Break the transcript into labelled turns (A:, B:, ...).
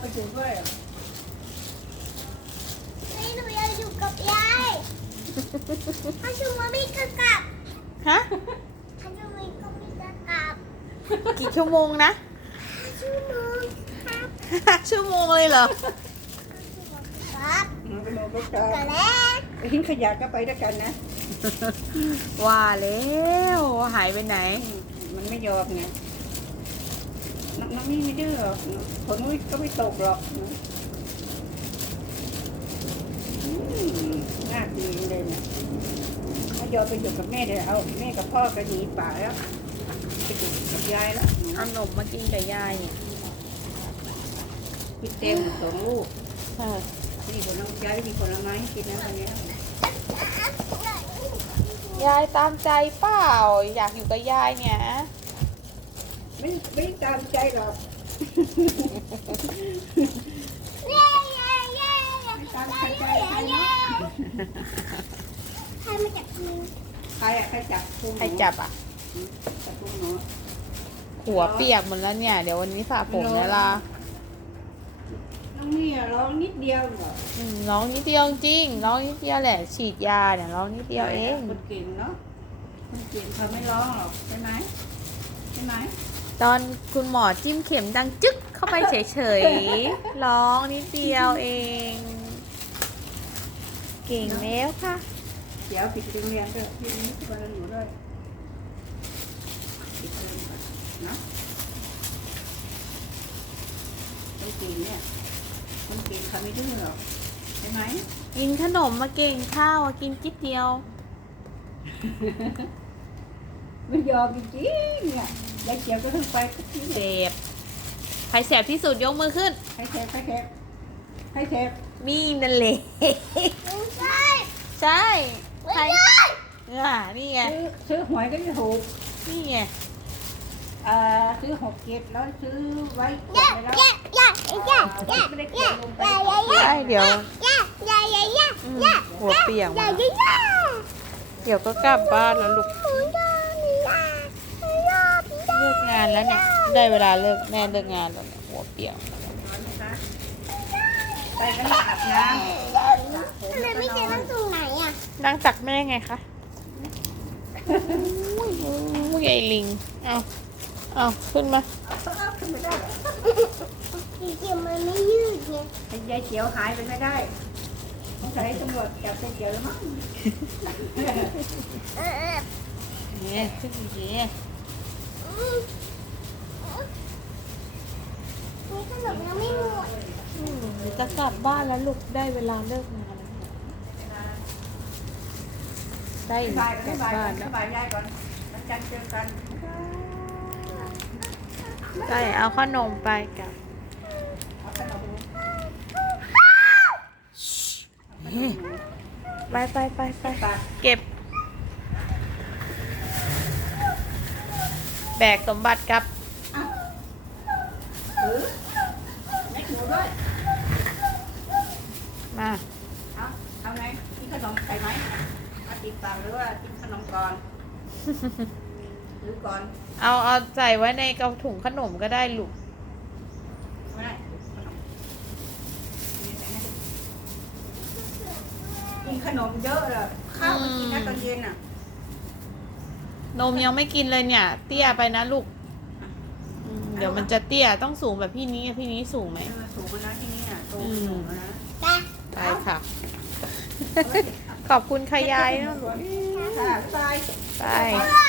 A: ไปอยู่ด้วย
B: ไม่หนูอยากอยู่กับยายถ้าชูมาไม่กลับ
C: ฮะ
B: ถ้าชูมาก็ไม่กลับ
C: กี่ชั่วโมงนะ
B: ชูมือครับ
C: ชั่วโมงเลยเหรอ
B: ครับ
A: ไปนอนก็จะ
B: กะแล้ว
A: ไปทิ้งขยะก็ไปด้วยกันนะ
C: ว่าแล้วหายไปไหน
A: มันไม่ยอมไงน้องนี่ไม่ดื้อหรอกฝนก็ไม่ตกหรอกน่าดีเลยเนี่ยถ้ายอมไปอยู่กับแม่เดี๋ยวเอาแม่กับพ่อก็หนีป่าแล้วไปอยู่กับยายแล้ว
C: เอาหนมมากินกับยายเนี่ย
A: กินเต็ม2 ลูก
C: เออ
A: นี่ผลไม้ยายมีผลไม้ให้กินนะวันนี้
C: ยายตามใจเปล่า อยากอยู่กับยายเนี่ย
A: ไม่ตามใจหรอก
B: เย้เย้เย้
A: ไม่ตามใจใครเนาะ
B: ใครมาจากมือ
A: ใครอะใครจับพุง
C: ใครจับอ่ะ
A: จับพุงหนู
C: หัวเปียกหมดแล้วเนี่ย เดี๋ยววันนี้สระผมเนี่ยล่ะ
A: น้องนี่ร้องนิดเดียวเหรอ
C: ร้องนิดเดียวจริงร้องนิดเดียวแหละ ฉีดยาเนี่ยร้องนิดเดียวเอง
A: คนเก่งเนาะคนเก่งเขาไม่ร้องหรอกใช่ไหมใช่ไหม
C: ตอนคุณหมอจิ้มเข็มดังจึ๊กเข้าไปเฉยๆ ร้องนิดเดียวเอง เก่งแล้วค่ะ
A: เดี๋ยวปิดโรงเรียนด้วยพี่นี้คนละหนูด้วยปิดเทอมก่อนนะคนเก่งเนี่ยคนเก่งเขาไม่ดื้อหรอกใช่ไหม
C: กินขนมมาเก่งข้าวกินจิ๊ดเดียว
A: ไม่ยอมจริงๆเนี่ยยายเจียวก็เพิ่งไปทุกที
C: เสพใครแสบที่สุดยกมือขึ้น
A: ให้เทปให้เทปให้เทป
C: มีนั่นเลย
B: ไม่ใช่
C: ใช่
B: ไม่
C: ใคร
B: ใช่
C: นี่ไง
A: ซื้อหวยก็จะถูก
C: นี่ไง
A: ซื้อ6 7แล้วซื้อไว้ก
B: เย้
A: ดไว้แล้ว
B: เย้เย้เย้
A: ไม่ได้ก
B: เย้
A: ดลงไป
C: ได้เดี๋ยว
B: เย้เย้เย้เย้
C: หัวเปียกหม
B: เย้
C: ด
B: เย้เย้
C: เดี๋ยวก็กลับบ้านแล้วลูก
B: หนูยอมยอมยอม
C: เลิกงานแล้วเนี่ย ได้เวลาเลิกแม่เลิกงานแล้วเนี่ยหัวเปียก
A: ไปแล้วอาบน้ำ
B: ทำไมไม่เจอนั่งตรงไหนอ่ะ
C: นั่งตักแม่ไงคะอุ้ยไอ้ลิง เอาขึ้นมา
A: ขึ้นไม่ได้
B: สีเขียวมันไม่ยืดไง
A: ให้ยายเจียวหายไปไม่ได้ต้องใช้ตำรวจจับยายเจียวแล้วมั้ง
B: เออ
C: เนี่ยขึ้นดี
B: นี่ขนมยังไม่หมด
C: เดี๋ยวจะกลับบ้านแล้วลูกได้เวลาเลิกงานแล้วเนี่ยได้
A: บาย
C: กลับ
A: บาย
C: บ้านแล้ว
A: บายยายก่อนวันจันทร์เจอกัน
C: ได้เอาขนมไปกับ
A: เอาขนม
C: ไปเก็บ แบกสมบัติกับ
A: ถือแม่หนูด้วย
C: มา
A: เอาไงกินขนมใส่ไหมเอาติดปากหรือว่ากินขนมก่อนหรือก่อน
C: เอาใส่ไว้ในกระถุงขนมก็ได้ลูก
A: ไม่ได้ขนมกินขนมเยอะเลยข้าวไม่กินนะตอนเย็นอ่ะ
C: นมยังไม่กินเลยเนี่ย เตี้ยไปนะลูกเดี๋ยวมันจะเตี้ยต้องสูงแบบพี่นี้พี่นี้สูงไหม
A: สูงแล้วที่นี่อ่ะโตสูงแล้วนะ
B: จ้ะ
C: ได้ค่ะ ขอบคุณค่ะยายนะลูก
A: ค่ะบาย
C: ไป
B: บ๊ายบา